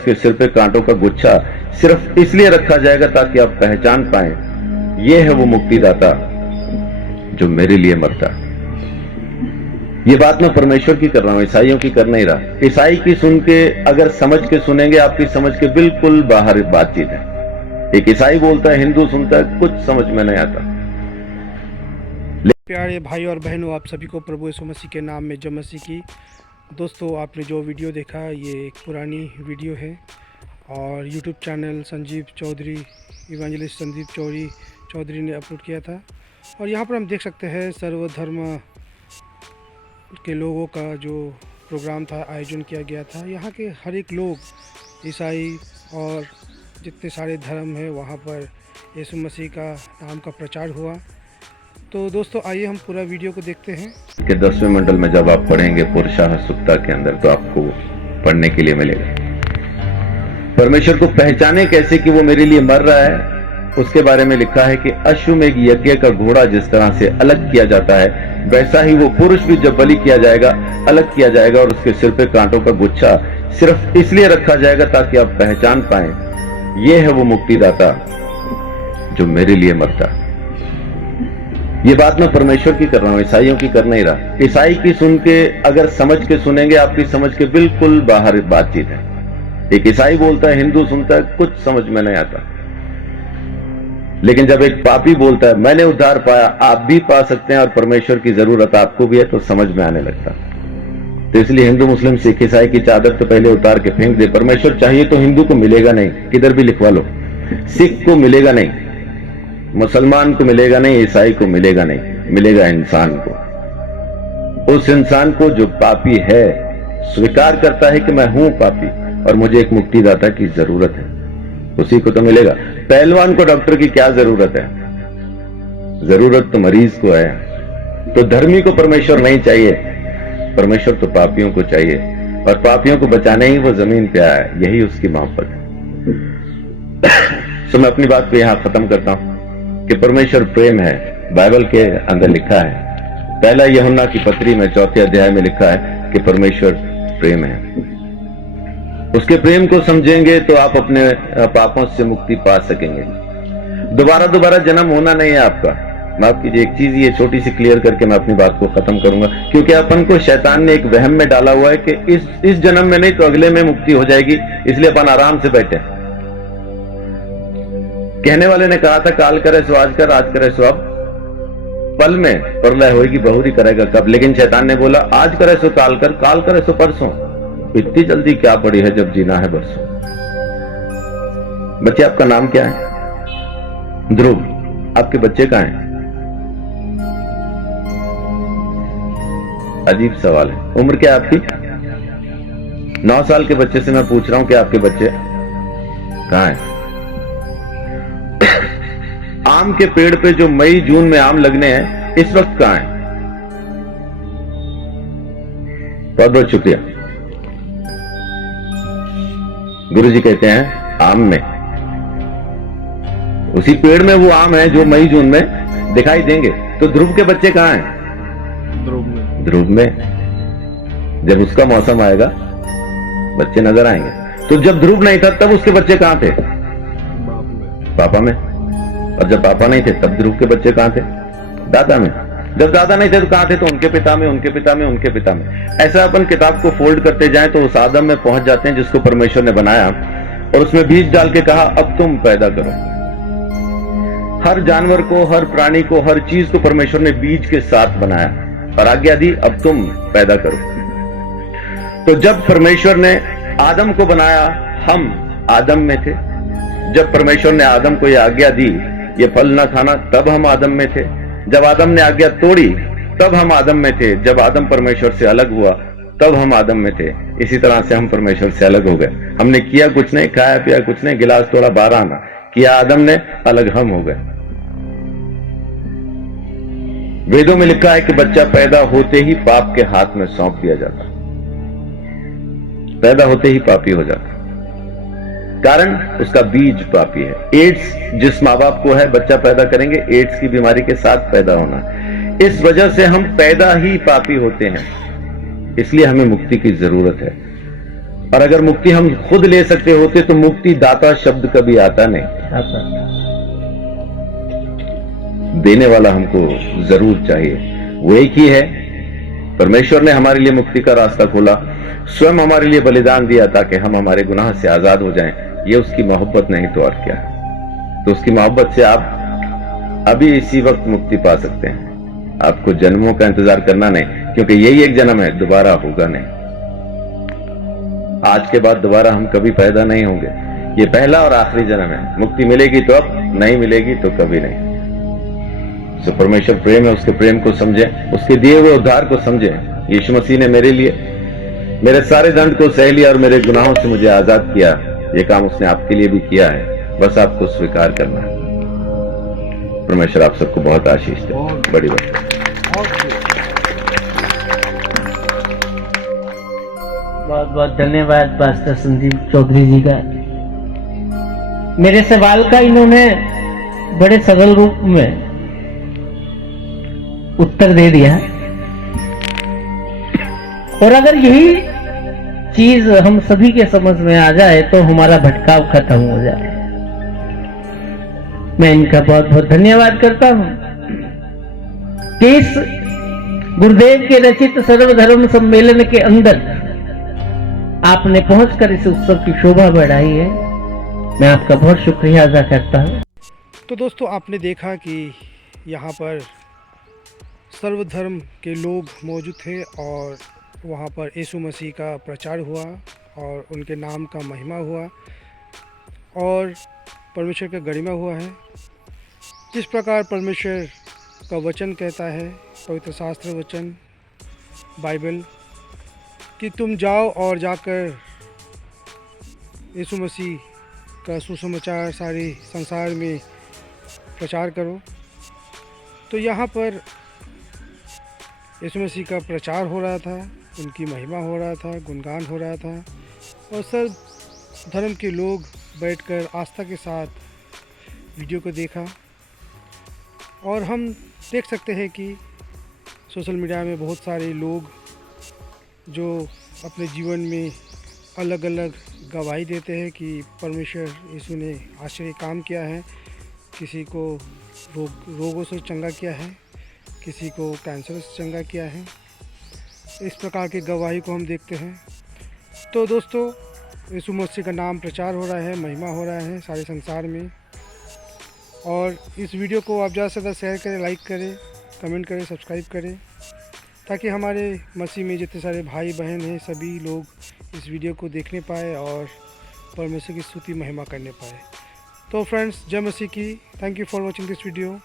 उसके सिर पे कांटों का गुच्छा सिर्फ इसलिए रखा जाएगा ताकि आप पहचान पाएं, ये है वो मुक्तिदाता जो मेरे लिए मरता। ये बात मैं परमेश्वर की कर रहा हूं, ईसाइयों की कर नहीं रहा। ईसाई की सुन के अगर समझ के सुनेंगे, आपकी समझ के बिल्कुल बाहर बातचीत है। एक ईसाई बोलता है, हिंदू सुनता है, कुछ समझ में नहीं आता। प्यारे भाई और बहनों, आप सभी को प्रभु यीशु मसीह के नाम में जय मसीह की। दोस्तों, आपने जो वीडियो देखा ये एक पुरानी वीडियो है और YouTube channel Sanjeev Chaudhary, evangelist Sandeep Chaudhary ने अपलोड किया था। और यहाँ पर हम देख सकते हैं सर्वधर्म के लोगों का जो प्रोग्राम था, आयोजन किया गया था। यहाँ के हर एक लोग, ईसाई और जितने सारे धर्म हैं, वहाँ पर यीशु मसीह का नाम का प्रचार हुआ। तो दोस्तों, आइए हम पूरा वीडियो को देखते हैं कि 10वें मंडल में जब आप पढ़ेंगे पुरुषाह सुक्ता के अंदर, तो आपको पढ़ने के लिए मिलेगा परमेश्वर को पहचाने कैसे कि वो मेरे लिए मर रहा है। उसके बारे में लिखा है कि अश्वमेध यज्ञ का घोड़ा जिस तरह से अलग किया जाता है, वैसा ही वो पुरुष भी जब बलि किया जाएगा, अलग किया जाएगा और उसके सिर पे कांटों का गुच्छा सिर्फ इसलिए रखा जाएगा ताकि आप पहचान पाएं, ये है वो मुक्तिदाता जो मेरे लिए मरता। ये बात मैं परमेश्वर की कर रहा हूं, ईसाइयों की कर नहीं रहा। ईसाई की सुन के अगर समझ के सुनेंगे, आपकी समझ के बिल्कुल बाहर बातचीत है। एक ईसाई बोलता है, हिंदू सुनता है, कुछ समझ में नहीं आता। लेकिन जब एक पापी बोलता है मैंने उद्धार पाया, आप भी पा सकते हैं और परमेश्वर की जरूरत आपको भी है, तो समझ में आने लगता। तो इसलिए हिंदू मुस्लिम सिख ईसाई की चादर तो पहले उतार के फेंक दे। परमेश्वर चाहिए तो हिंदू को मिलेगा नहीं, किधर भी लिखवा लो। सिख को मिलेगा नहीं, मुसलमान को मिलेगा नहीं, ईसाई को मिलेगा नहीं, मिलेगा इंसान को। उस इंसान को जो पापी है, स्वीकार करता है कि मैं हूं पापी और मुझे एक मुक्तिदाता की जरूरत है, उसी को तो मिलेगा। पहलवान को डॉक्टर की क्या जरूरत है? जरूरत तो मरीज को है। तो धर्मी को परमेश्वर नहीं चाहिए, परमेश्वर तो पापियों को चाहिए और पापियों को बचाने ही वो जमीन पे आया है, यही उसकी मोहब्बत है। तो मैं अपनी बात को यहां खत्म करता हूं कि परमेश्वर प्रेम है। बाइबल के अंदर लिखा है, पहला यूहन्ना की पत्री में 4 अध्याय में लिखा है कि परमेश्वर प्रेम है। उसके प्रेम को समझेंगे तो आप अपने पापों से मुक्ति पा सकेंगे। दोबारा जन्म होना नहीं है आपका। माफ कीजिए, एक चीज ये छोटी सी क्लियर करके मैं अपनी बात को खत्म करूंगा, क्योंकि अपन को शैतान ने एक वहम में डाला हुआ है कि इस जन्म में नहीं तो अगले में मुक्ति हो जाएगी, इसलिए अपन आराम से बैठे। कहने वाले ने कहा था काल करे सो आज कर, आज करे सो अब, पल में प्रलय होगी, बहुरी करेगा कब। लेकिन शैतान ने बोला आज करे सो काल कर, काल करे सो परसों। इतनी जल्दी क्या पड़ी है जब जीना है बरसों। बच्चे, आपका नाम क्या है? ध्रुव। आपके बच्चे कहां हैं? अजीब सवाल है। उम्र क्या है आपकी? 9 साल के बच्चे से मैं पूछ रहा हूं कि आपके बच्चे कहां हैं? आम के पेड़ पे जो मई जून में आम लगने हैं, इस वक्त कहां हैं? बहुत बहुत शुक्रिया। गुरुजी कहते हैं आम में, उसी पेड़ में वो आम है जो मई जून में दिखाई देंगे। तो ध्रुव के बच्चे कहां हैं? ध्रुव में। जब उसका मौसम आएगा बच्चे नजर आएंगे। तो जब ध्रुव नहीं था तब उसके बच्चे कहां थे? पापा में। और जब पापा नहीं थे तब ध्रुव के बच्चे कहां थे? दादा में। जब दादा नहीं थे तो कहां थे? तो उनके पिता में, उनके पिता में, उनके पिता में। ऐसा अपन किताब को फोल्ड करते जाएं तो उस आदम में पहुंच जाते हैं जिसको परमेश्वर ने बनाया और उसमें बीज डाल के कहा अब तुम पैदा करो। हर जानवर को, हर प्राणी को, हर चीज को परमेश्वर ने बीज के साथ बनाया और आज्ञा दी अब तुम पैदा करो। तो जब परमेश्वर ने आदम को बनाया, हम आदम में थे। जब परमेश्वर ने आदम को यह आज्ञा दी ये फल ना खाना, तब हम आदम में थे। जब आदम ने आज्ञा तोड़ी तब हम आदम में थे। जब आदम परमेश्वर से अलग हुआ तब हम आदम में थे। इसी तरह से हम परमेश्वर से अलग हो गए। हमने किया कुछ नहीं, खाया पिया कुछ नहीं, गिलास तोड़ा 12 आना किया आदम ने, अलग हम हो गए। वेदों में लिखा है कि बच्चा पैदा होते ही पाप के हाथ में सौंप दिया जाता, पैदा होते ही पापी हो जाता। कारण उसका बीज पापी है। एड्स जिस माँ बाप को है, बच्चा पैदा करेंगे एड्स की बीमारी के साथ पैदा होना। इस वजह से हम पैदा ही पापी होते हैं, इसलिए हमें मुक्ति की जरूरत है। और अगर मुक्ति हम खुद ले सकते होते तो मुक्ति दाता शब्द कभी आता नहीं। देने वाला हमको जरूर चाहिए, वो एक ही है। परमेश्वर ने हमारे लिए मुक्ति का रास्ता खोला, स्वयं हमारे लिए बलिदान दिया ताकि हम हमारे गुनाह से आजाद हो जाएं। ये उसकी मोहब्बत नहीं तो और क्या है। तो उसकी मोहब्बत से आप अभी इसी वक्त मुक्ति पा सकते हैं। आपको जन्मों का इंतजार करना नहीं, क्योंकि यही एक जन्म है, दोबारा होगा नहीं। आज के बाद दोबारा हम कभी पैदा नहीं होंगे। ये पहला और आखिरी जन्म है। मुक्ति मिलेगी तो अब, नहीं मिलेगी तो कभी नहीं। सो परमेश्वर प्रेम है, उसके प्रेम को समझें, उसके दिए हुए उद्धार को समझें। यीशु मसीह ने मेरे लिए मेरे सारे दंड को सह लिया और मेरे गुनाहों से मुझे आजाद किया। ये काम उसने आपके लिए भी किया है, बस आपको स्वीकार करना है। परमेश्वर आप सबको बहुत आशीष दे। बड़ी बात। बहुत बहुत धन्यवाद पास्टर संजीव चौधरी जी का। मेरे सवाल का इन्होंने बड़े सरल रूप में उत्तर दे दिया। और अगर यही चीज हम सभी के समझ में आ जाए तो हमारा भटकाव खत्म हो जाए। मैं इनका बहुत बहुत धन्यवाद करता हूं कि इस गुरुदेव के रचित सर्वधर्म सम्मेलन के अंदर आपने पहुंचकर इस उत्सव की शोभा बढ़ाई है। मैं आपका बहुत शुक्रिया अदा करता हूं। तो दोस्तों, आपने देखा कि यहाँ पर सर्वधर्म के लोग मौजूद थे और वहाँ पर यीशु मसीह का प्रचार हुआ और उनके नाम का महिमा हुआ और परमेश्वर का गरिमा हुआ है। जिस प्रकार परमेश्वर का वचन कहता है, पवित्र शास्त्र वचन बाइबल, कि तुम जाओ और जाकर यीशु मसीह का सुसमाचार सारे संसार में प्रचार करो। तो यहाँ पर यीशु मसीह का प्रचार हो रहा था, उनकी महिमा हो रहा था, गुणगान हो रहा था और सब धर्म के लोग बैठकर आस्था के साथ वीडियो को देखा। और हम देख सकते हैं कि सोशल मीडिया में बहुत सारे लोग जो अपने जीवन में अलग अलग गवाही देते हैं कि परमेश्वर यीशु ने आश्चर्य काम किया है, किसी को रोगों से चंगा किया है, किसी को कैंसर से चंगा किया है। इस प्रकार की गवाही को हम देखते हैं। तो दोस्तों, यीशु मसीह का नाम प्रचार हो रहा है, महिमा हो रहा है सारे संसार में। और इस वीडियो को आप ज़्यादा से ज़्यादा शेयर करें, लाइक करें, कमेंट करें, सब्सक्राइब करें, ताकि हमारे मसीह में जितने सारे भाई बहन हैं सभी लोग इस वीडियो को देखने पाए और परमेश्वर की स्तुति महिमा करने पाए। तो फ्रेंड्स, जय मसीह की। Thank you for watching this video.